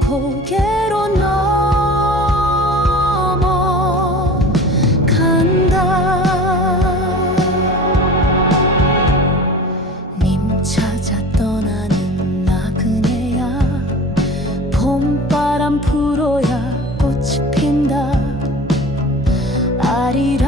고개로 넘어간다. 님 찾아 떠나는 나그네야. 봄바람 불어야 꽃이 핀다. 아리랑